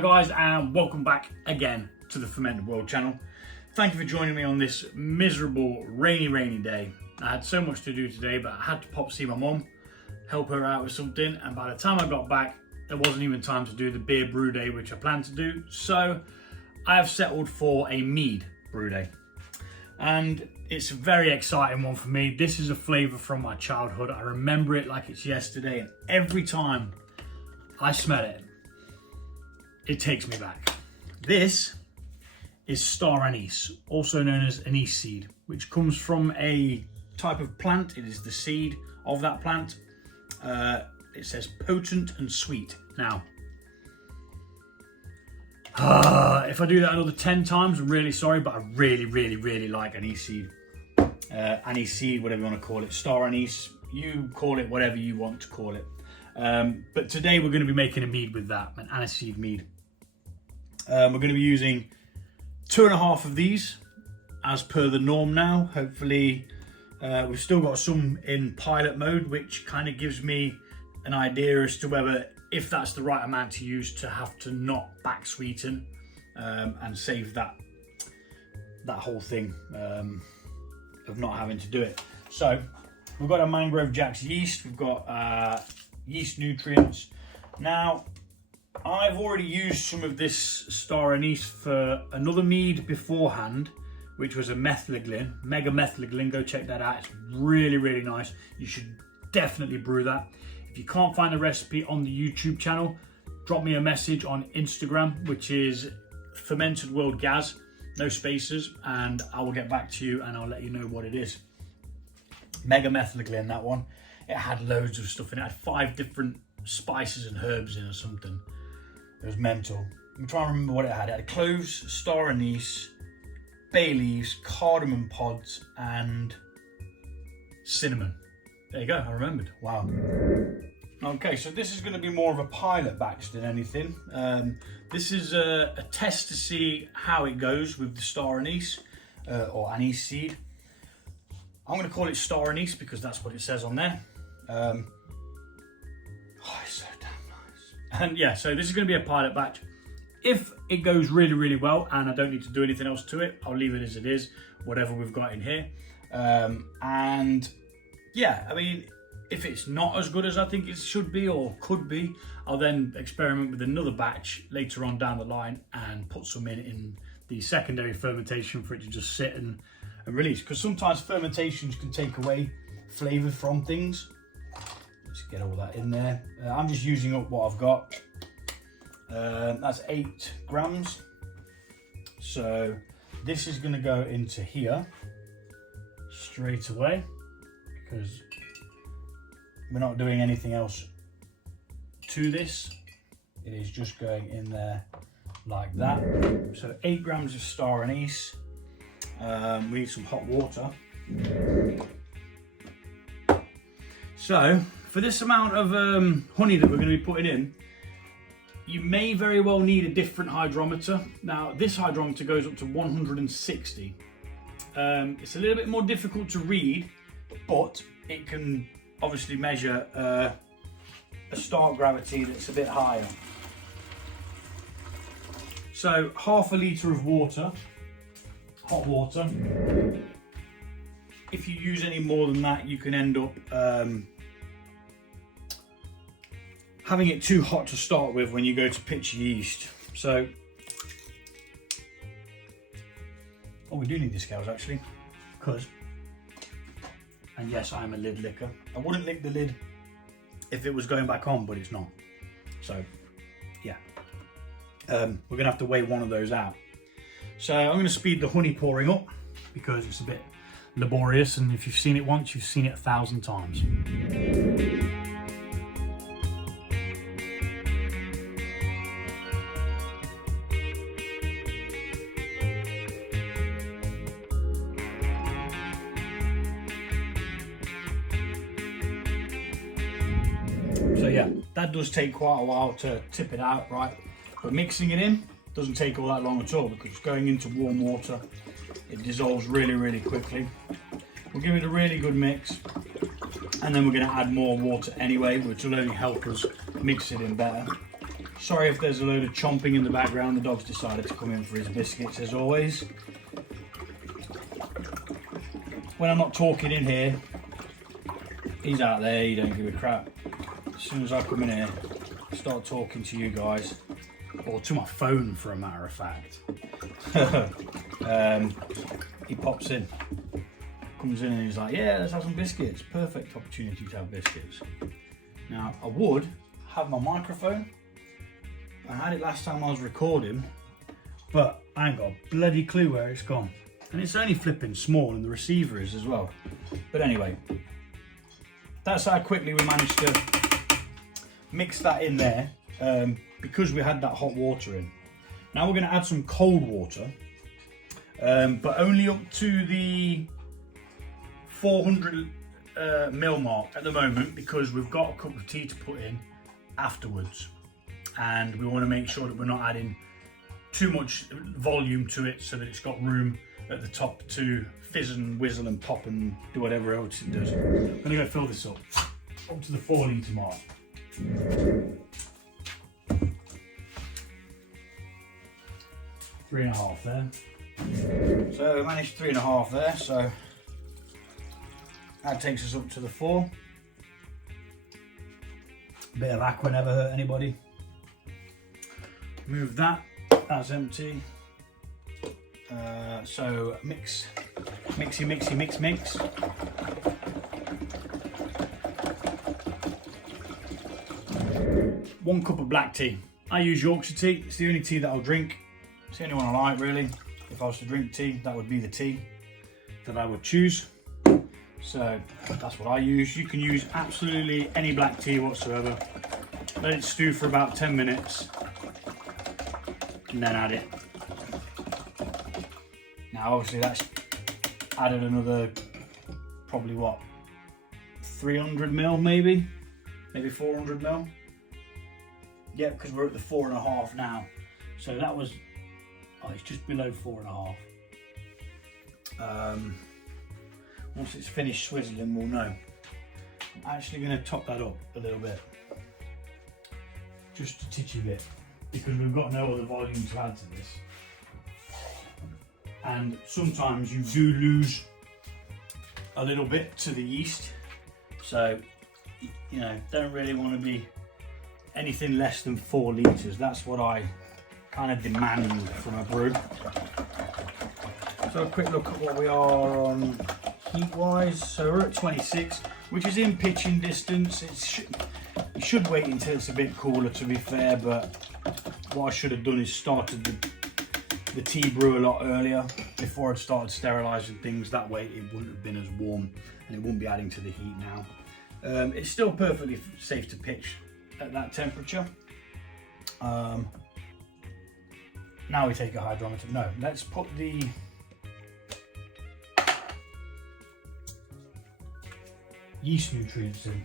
Hi guys, and welcome back again to the Fermented World channel. Thank you for joining me on this miserable rainy day. I had so much to do today, but I had to pop see my mum, help her out with something, and by the time I got back there wasn't even time to do the beer brew day which I planned to do. So I have settled for a mead brew day, and it's a very exciting one for me. This is a flavour from my childhood. I remember it like it's yesterday, and every time I smell it, it takes me back. This is star anise, also known as Aniseed, which comes from a type of plant. It is the seed of that plant. It says potent and sweet. Now, if I do that another 10 times, I'm really sorry, but I really like Aniseed. Aniseed, whatever you want to call it, star anise, you call it whatever you want to call it. But today we're going to be making a mead with that, an aniseed mead. We're going to be using 2.5 of these as per the norm now. Hopefully we've still got some in pilot mode, which kind of gives me an idea as to whether, if that's the right amount to use, to have to not back sweeten and save that whole thing of not having to do it. So we've got a Mangrove Jack's yeast, we've got yeast nutrients. Now, I've already used some of this star anise for another mead beforehand, which was a metheglin, mega metheglin. Go check that out. It's really nice. You should definitely brew that. If you can't find the recipe on the YouTube channel, drop me a message on Instagram, which is Fermented World Gaz, no spaces, and I will get back to you and I'll let you know what it is. Mega metheglin, that one. It had loads of stuff in it. It had 5 different spices and herbs in or something. It was mental. I'm trying to remember what it had. It had cloves, star anise, bay leaves, cardamom pods, and cinnamon. There you go, I remembered. Wow. Okay, so this is going to be more of a pilot batch than anything. This is a test to see how it goes with the star anise, or anise seed. I'm going to call it star anise because that's what it says on there. It's so damn nice. And yeah, so this is going to be a pilot batch. If it goes really well and I don't need to do anything else to it, I'll leave it as it is, whatever we've got in here. And yeah, I mean, if it's not as good as I think it should be or could be, I'll then experiment with another batch later on down the line and put some in the secondary fermentation for it to just sit and release. Because sometimes fermentations can take away flavour from things. Let's get all that in there. I'm just using up what I've got. That's 8 grams. So this is going to go into here straight away because we're not doing anything else to this. It is just going in there like that. So 8 grams of star anise. We need some hot water. So for this amount of honey that we're going to be putting in, you may very well need a different hydrometer. Now this hydrometer goes up to 160. It's a little bit more difficult to read, but it can obviously measure a start gravity that's a bit higher. So 1/2 litre of water, hot water. If you use any more than that, you can end up having it too hot to start with when you go to pitch your yeast. So, oh, we do need the scales actually, because, and yes, I'm a lid licker. I wouldn't lick the lid if it was going back on, but it's not. So, yeah, we're gonna have to weigh one of those out. So I'm gonna speed the honey pouring up because it's a bit laborious, and if you've seen it once, you've seen it 1,000 times. So yeah, that does take quite a while to tip it out, right? But mixing it in doesn't take all that long at all because it's going into warm water. It dissolves really quickly. We'll give it a really good mix, and then we're going to add more water anyway, which will only help us mix it in better. Sorry if there's a load of chomping in the background. The dog's decided to come in for his biscuits as always. When I'm not talking in here, he's out there, he don't give a crap. As soon as I come in here, start talking to you guys, or to my phone for a matter of fact, he pops in, comes in and he's like, yeah, let's have some biscuits. Perfect opportunity to have biscuits. Now, I would have my microphone. I had it last time I was recording, but I ain't got a bloody clue where it's gone. And it's only flipping small, and the receiver is as well. But anyway, that's how quickly we managed to mix that in there, because we had that hot water in. Now we're going to add some cold water, but only up to the 400 ml mark at the moment, because we've got a cup of tea to put in afterwards, and we want to make sure that we're not adding too much volume to it, so that it's got room at the top to fizz and whizzle and pop and do whatever else it does. I'm going to go fill this up to the 4 litre mark. Three and a half there. So we managed 3.5 there, so that takes us up to the 4. Bit of aqua never hurt anybody. Move that, that's empty. So mix, mix. 1 cup of black tea. I use Yorkshire tea. It's the only tea that I'll drink. It's the only one I like, really. If I was to drink tea, that would be the tea that I would choose. So that's what I use. You can use absolutely any black tea whatsoever. Let it stew for about 10 minutes and then add it. Now obviously that's added another, probably what, 300 ml maybe 400 ml. Yeah, because we're at the 4.5 now. So that was, oh, it's just below 4.5. Once it's finished swizzling, we'll know. I'm actually going to top that up a little bit, just a titchy bit, because we've got no other volume to add to this. And sometimes you do lose a little bit to the yeast, so you know, don't really want to be anything less than 4 litres. That's what I kind of demand from a brew. So a quick look at what we are on heat wise. So we're at 26, which is in pitching distance. You should wait until it's a bit cooler, to be fair, but what I should have done is started the tea brew a lot earlier before I'd started sterilising things. That way it wouldn't have been as warm and it wouldn't be adding to the heat now. It's still perfectly safe to pitch at that temperature. Now we take a hydrometer. No, let's put the yeast nutrients in.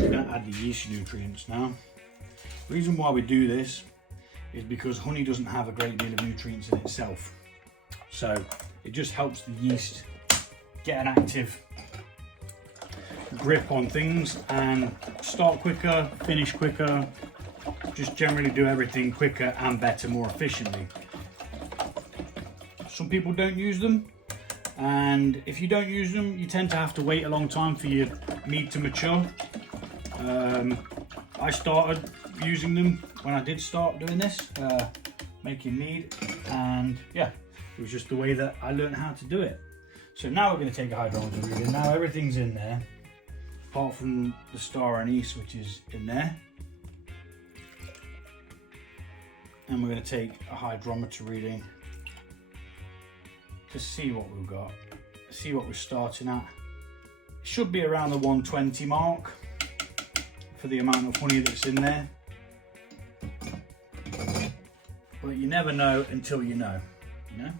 We're going to add the yeast nutrients now. The reason why we do this is because honey doesn't have a great deal of nutrients in itself. So it just helps the yeast get an active grip on things and start quicker, finish quicker, just generally do everything quicker and better, more efficiently. Some people don't use them, and if you don't use them, you tend to have to wait a long time for your mead to mature. I started using them when I did start doing this, making mead, and yeah, it was just the way that I learned how to do it. So now we're going to take a hydrometer reading. Now everything's in there, apart from the star anise, which is in there. And we're going to take a hydrometer reading to see what we've got, see what we're starting at. It should be around the 120 mark for the amount of honey that's in there. But you never know until you know, you know?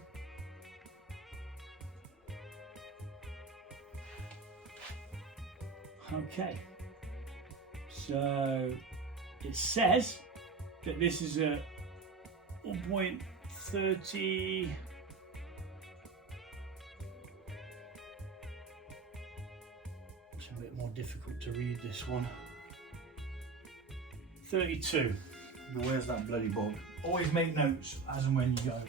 Okay, so it says that this is a 1.30, it's a bit more difficult to read this one, 32 Now where's that bloody bug? Always make notes as and when you go.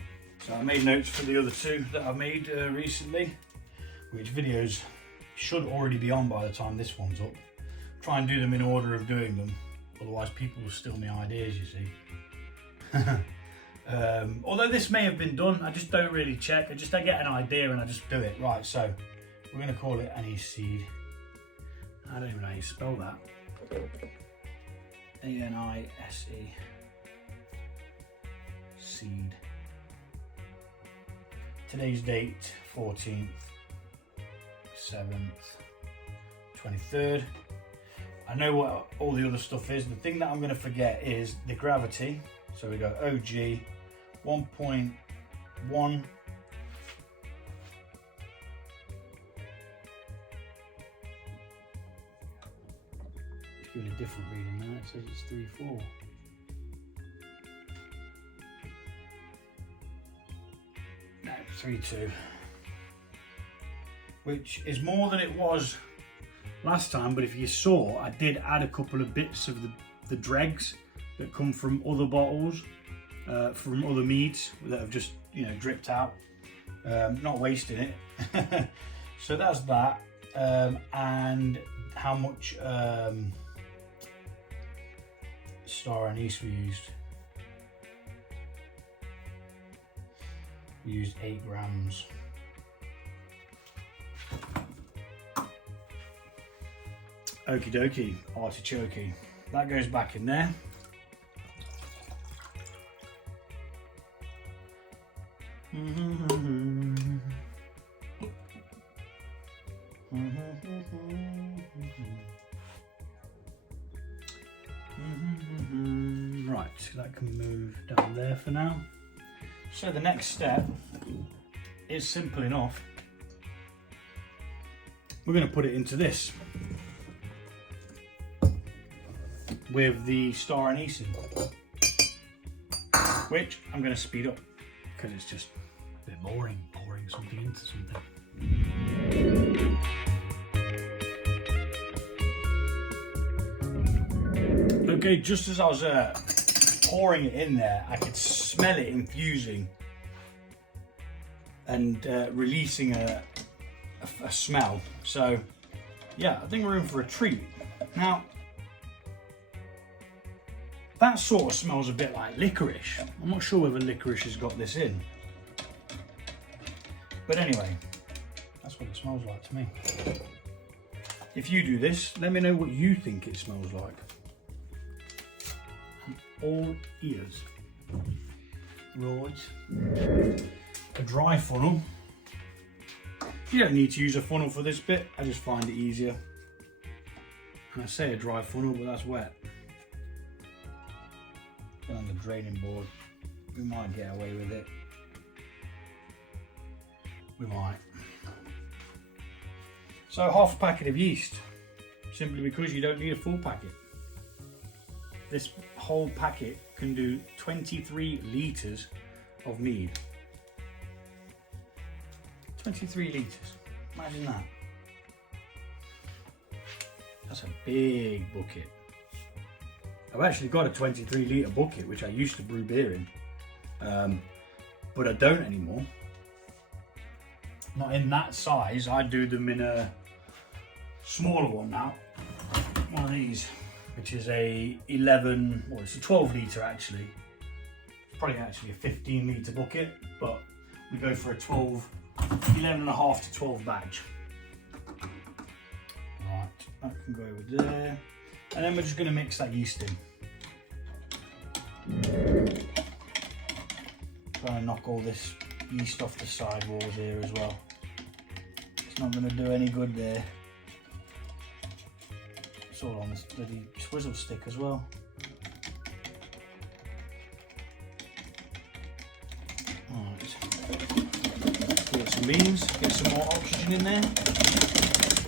So I made notes for the other two that I've made recently, which videos should already be on by the time this one's up. Try and do them in order of doing them, otherwise people will steal my ideas, you see. Although this may have been done, I just don't really check. I get an idea and I just do it. Right, so we're going to call it Aniseed. I don't even know how you spell that. A-N-I-S-E. Seed. Today's date, 14th, 7th, 23rd. I know what all the other stuff is. The thing that I'm going to forget is the gravity. So we go OG 1.1. It's giving a different reading now. It says it's 3.4. No, 3.2. Which is more than it was last time, but if you saw, I did add a couple of bits of the dregs that come from other bottles, from other meads that have just, you know, dripped out, not wasting it. So that's that, and how much star anise we used. We used 8 grams. Okie dokie, artichoke. That goes back in there. Right, that can move down there for now. So the next step is simple enough. We're going to put it into this with the star anise, which I'm going to speed up because it's just a bit boring, pouring something into something. Okay, just as I was pouring it in there, I could smell it infusing and releasing a smell. So yeah, I think we're in for a treat. Now, that sort of smells a bit like licorice. I'm not sure whether licorice has got this in. But anyway, that's what it smells like to me. If you do this, let me know what you think it smells like. I'm all ears. Right. A dry funnel. You don't need to use a funnel for this bit. I just find it easier. And I say a dry funnel, but that's wet. On the draining board, we might get away with it. We might. So half a packet of yeast, simply because you don't need a full packet. This whole packet can do 23 litres of mead. 23 litres, imagine that. That's a big bucket. I've actually got a 23 litre bucket, which I used to brew beer in, but I don't anymore. Not in that size. I do them in a smaller one now. One of these, which is a 11, well, it's a 12 litre actually. It's probably actually a 15 litre bucket, but we go for a 11.5 to 12 badge. Right, that can go over there. And then we're just going to mix that yeast in. Try and knock all this yeast off the side walls here as well. It's not going to do any good there. It's all on this bloody swizzle stick as well. Alright. Get some beans, get some more oxygen in there.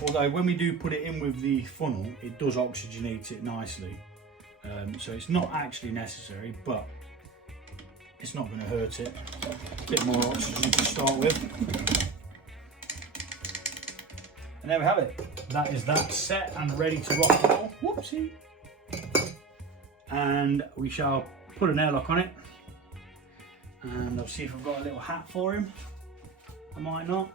Although when we do put it in with the funnel, it does oxygenate it nicely. So it's not actually necessary, but it's not going to hurt it. A bit more oxygen to start with. And there we have it. That is that set and ready to rock and roll. Whoopsie. And we shall put an airlock on it, and I'll see if I've got a little hat for him. I might not.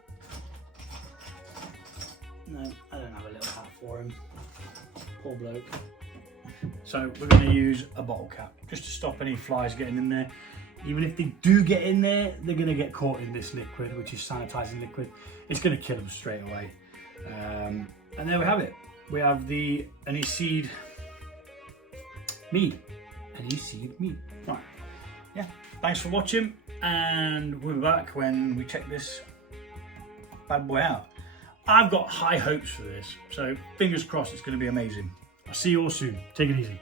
No, I don't have a little hat for him. Poor bloke. So we're going to use a bottle cap just to stop any flies getting in there. Even if they do get in there, they're going to get caught in this liquid, which is sanitizing liquid. It's going to kill them straight away. And there we have it. We have the Aniseed mead. Aniseed mead. Right. Yeah. Thanks for watching, and we'll be back when we check this bad boy out. I've got high hopes for this, so fingers crossed it's going to be amazing. I'll see you all soon. Take it easy.